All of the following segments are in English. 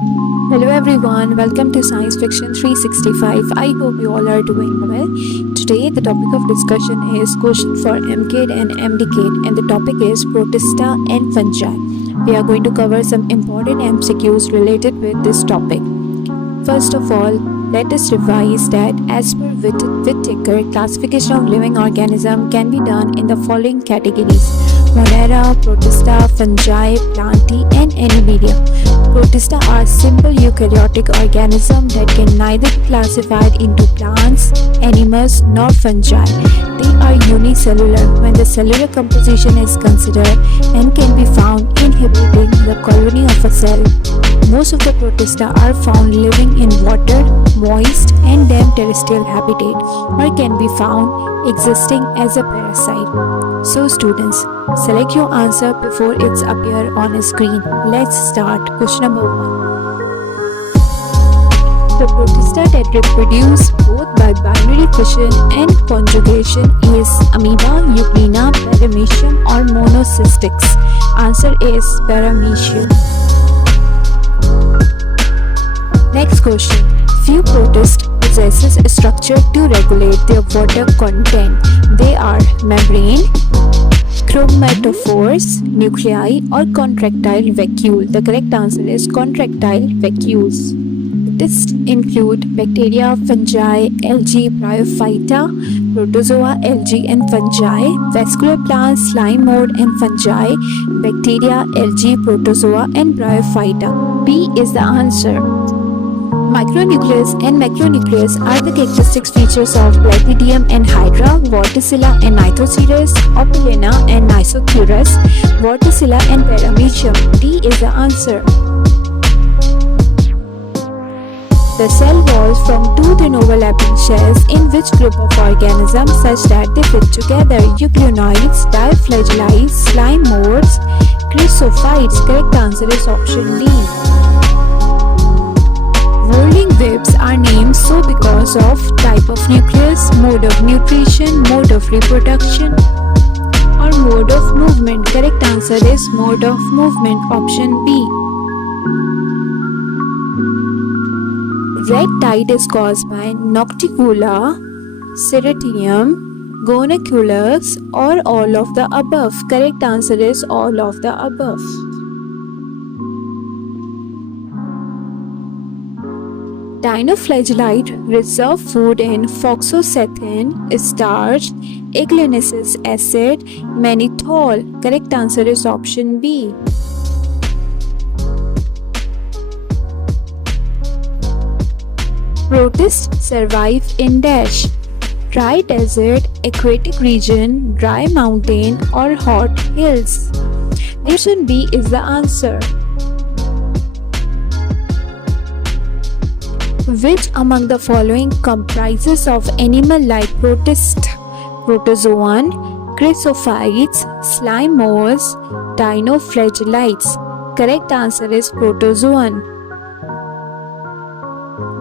Hello everyone, welcome to Science Fiction 365. I hope you all are doing well. Today the topic of discussion is question for MCAT and MDCAT and the topic is Protista and fungi. We are going to cover some important MCQs related with this topic. First of all, let us revise that as per Whittaker, classification of living organism can be done in the following categories: Monera, Protista, fungi, plantae and Animalia. Protista are simple eukaryotic organisms that can neither be classified into plants, animals nor fungi. They are unicellular when the cellular composition is considered and can be found inhabiting the colony of a cell. Most of the Protista are found living in water, moist and damp terrestrial habitat or can be found existing as a parasite. So students, select your answer before it's appear on a screen. Let's start. Question number 1. The Protista that reproduce both by binary fission and conjugation is amoeba, euglena, paramecium or monocystics. Answer is paramecium. Next question. Few protists possesses a structure to regulate their water content. They are membrane, chromatophores, nuclei or contractile vacuole. The correct answer is contractile vacuoles. This include bacteria, fungi, algae, bryophyta, protozoa, algae and fungi, vascular plants, slime mold and fungi, bacteria, algae, protozoa and bryophyta. B is the answer. Micronucleus and macronucleus are the characteristic features of Platydium and Hydra, Vorticilla and Nithoceros, Opalina and Nisothurus, Vorticilla and Paramecium. D is the answer. The cell walls form two thin overlapping shells in which group of organisms such that they fit together: euglenoids, diaflagellates, slime molds, chrysophytes. Correct answer is option D. Whirling webs are named so because of type of nucleus, mode of nutrition, mode of reproduction or mode of movement. Correct answer is mode of movement, option B. Red tide is caused by Nocticula, Cerathenium, Gonoculus or all of the above. Correct answer is all of the above. Dinoflagellite reserve food in phoxoxethin, starch, igneous acid, mannitol. Correct answer is option B. Protists survive in dash: dry desert, aquatic region, dry mountain or hot hills. Option B is the answer. Which among the following comprises of animal-like protist? Protozoan, chrysophytes, slime molds, dinoflagellates. Correct answer is protozoan.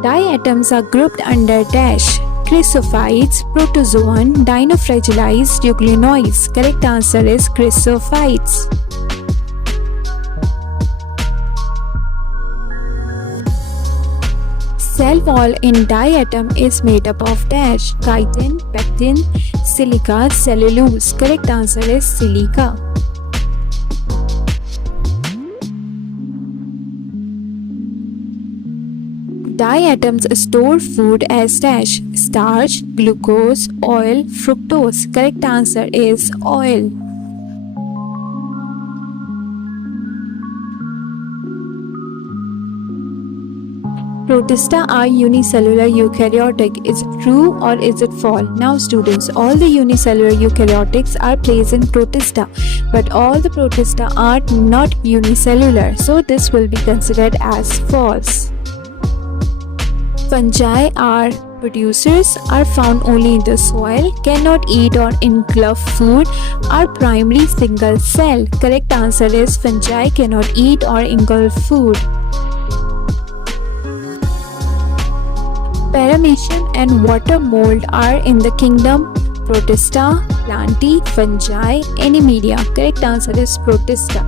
Diatoms are grouped under dash: chrysophytes, protozoan, dinoflagellates, euglenoids. Correct answer is chrysophytes. Cell wall in diatom is made up of dash: chitin, pectin, silica, cellulose. Correct answer is silica. Diatoms store food as dash: starch, glucose, oil, fructose. Correct answer is oil. Protista are unicellular eukaryotic. Is it true or is it false? Now students, all the unicellular eukaryotics are placed in Protista, but all the Protista are not unicellular, so this will be considered as false. Fungi are producers, are found only in the soil, cannot eat or engulf food, are primary single cell. Correct answer is fungi cannot eat or engulf food. Paramecium and water mold are in the kingdom Protista, Plantae, Fungi, Animalia. Correct answer is Protista.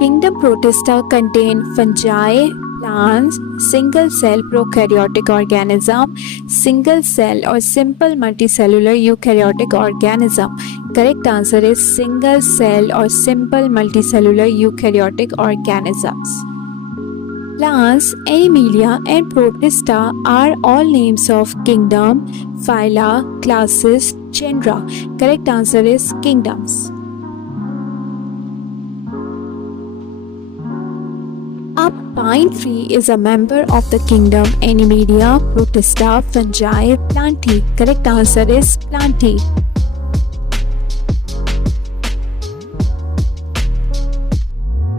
Kingdom Protista contain fungi, plants, single-cell prokaryotic organism, single-cell or simple multicellular eukaryotic organism. Correct answer is single-cell or simple multicellular eukaryotic organisms. Plants, Animalia and Protista are all names of kingdom, phyla, classes, genera. Correct answer is kingdoms. A pine tree is a member of the kingdom Animalia, Protista, fungi, Plantae. Correct answer is Plantae.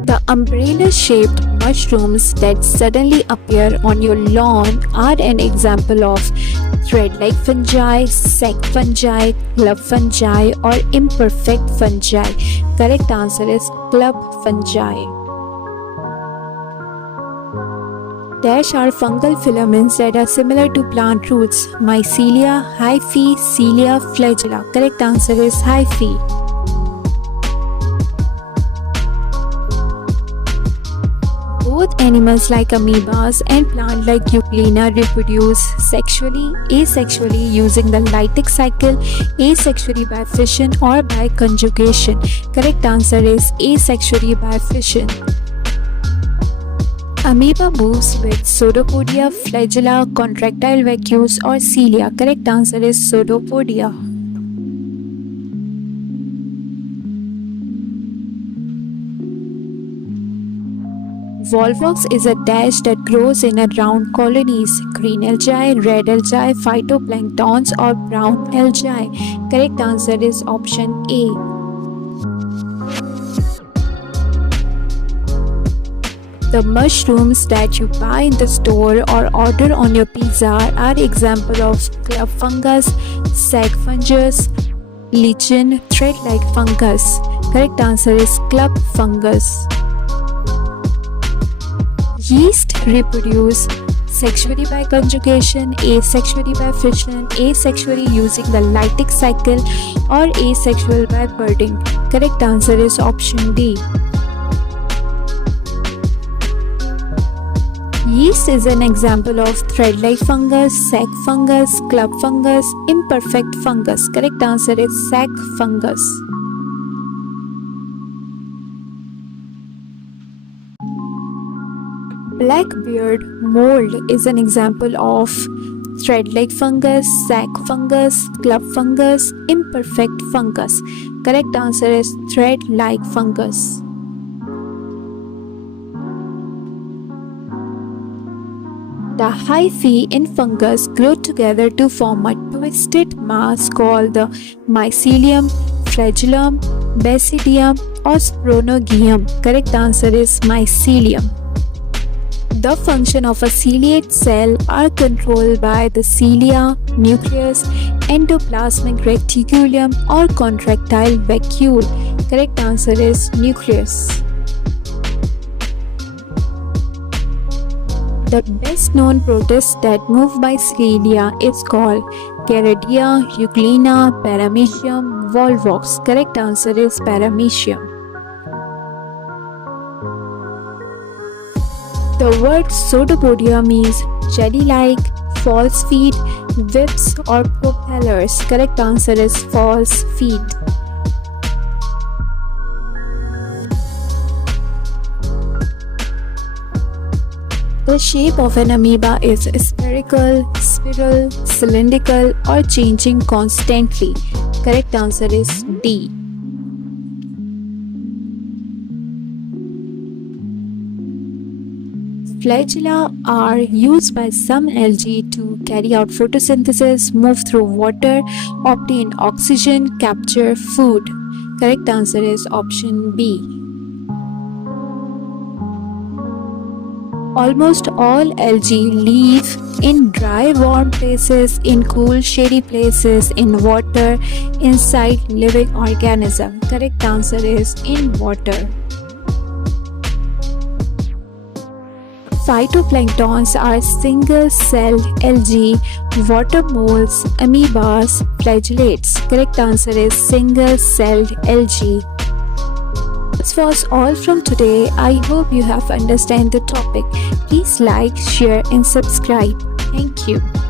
The umbrella-shaped mushrooms that suddenly appear on your lawn are an example of thread-like fungi, sac fungi, club fungi, or imperfect fungi. Correct answer is club fungi. Dash are fungal filaments that are similar to plant roots. Mycelia, hyphae, cilia, flagella. Correct answer is hyphae. Both animals like amoebas and plant like Euglena reproduce sexually, asexually using the Lytic cycle, asexually by fission or by conjugation. Correct answer is asexually by fission. Amoeba moves with pseudopodia, flagella, contractile vacuoles or cilia. Correct answer is pseudopodia. Volvox is a dash that grows in around colonies, green algae, red algae, phytoplanktons or brown algae. Correct answer is option A. The mushrooms that you buy in the store or order on your pizza are example of club fungus, sac fungus, lichen, thread-like fungus. Correct answer is club fungus. Yeast reproduce sexually by conjugation, asexually by fission, asexually using the Lytic cycle, or asexual by budding. Correct answer is option D. Yeast is an example of thread-like fungus, sac fungus, club fungus, imperfect fungus. Correct answer is sac fungus. Blackbeard mold is an example of thread-like fungus, sac fungus, club fungus, imperfect fungus. Correct answer is thread-like fungus. The hyphae in fungus grow together to form a twisted mass called the mycelium, flagellum, basidium or sporongium. Correct answer is mycelium. The function of a ciliate cell are controlled by the cilia, nucleus, endoplasmic reticulum or contractile vacuole. Correct answer is nucleus. The best known protists that move by cilia is called Caridia, Euglena, Paramecium, Volvox. Correct answer is Paramecium. The word pseudopodia means jelly-like, false feet, whips or propellers. Correct answer is false feet. The shape of an amoeba is spherical, spiral, cylindrical or changing constantly. Correct answer is D. Flagella are used by some algae to carry out photosynthesis, move through water, obtain oxygen, capture food. Correct answer is option B. Almost all algae live in dry, warm places, in cool, shady places, in water, inside living organism. Correct answer is in water. Phytoplanktons are single-celled algae, water moles, amoebas, flagellates. Correct answer is single-celled algae. This was all from today. I hope you have understand the topic. Please like, share and subscribe. Thank you.